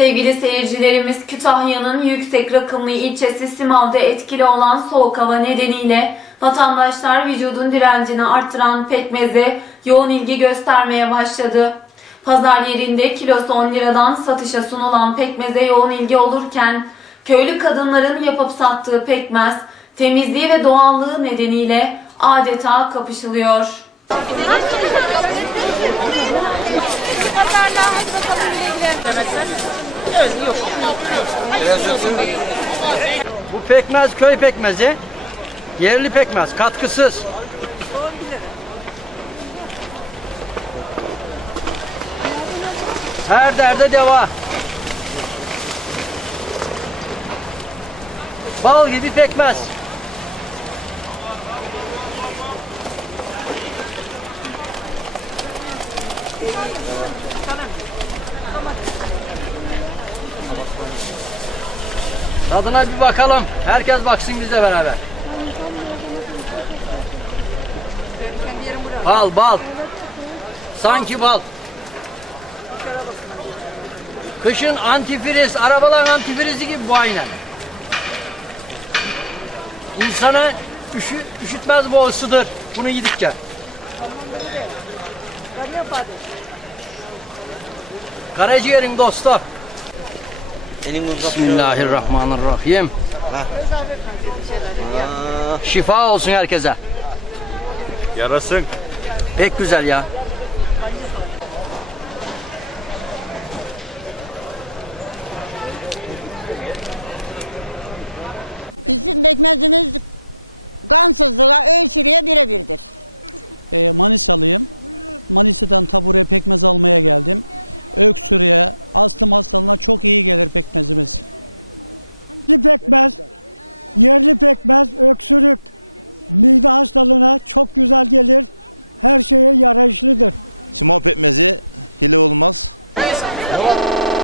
Sevgili seyircilerimiz Kütahya'nın yüksek rakımlı ilçesi Simav'da etkili olan soğuk hava nedeniyle vatandaşlar vücudun direncini arttıran pekmeze yoğun ilgi göstermeye başladı. Pazar yerinde kilosu 10 liradan satışa sunulan pekmeze yoğun ilgi olurken köylü kadınların yapıp sattığı pekmez temizliği ve doğallığı nedeniyle adeta kapışılıyor. Bu pekmez köy pekmezi. Yerli pekmez, katkısız. Her derde deva. Bal gibi pekmez. Tadına bir bakalım. Herkes baksın bizle beraber. Bal bal. Sanki bal. Kışın antifriz, arabaların antifrizi gibi bu aynen. İnsana üşü, üşütmez bu ısıdır bunu yedikçe. Karaciğerin dostu. Bismillahirrahmanirrahim. Şifa olsun herkese. Yarasın. Pek güzel ya. Bizim pekmezimiz kansızlığa, ölçülüğe birebirdir. E, Manisalıyım. Manisa'dan tabure pekmez almaya geldim. Öksürüğe, astım hastalığına çok iyi gelir pekmezimiz. Yerli pekmez, yerli pekmez, öksürük, mide hastalığına çok güzel gelir. Her şeye yarayışlıdır. Simon pekmezi hile olmaz.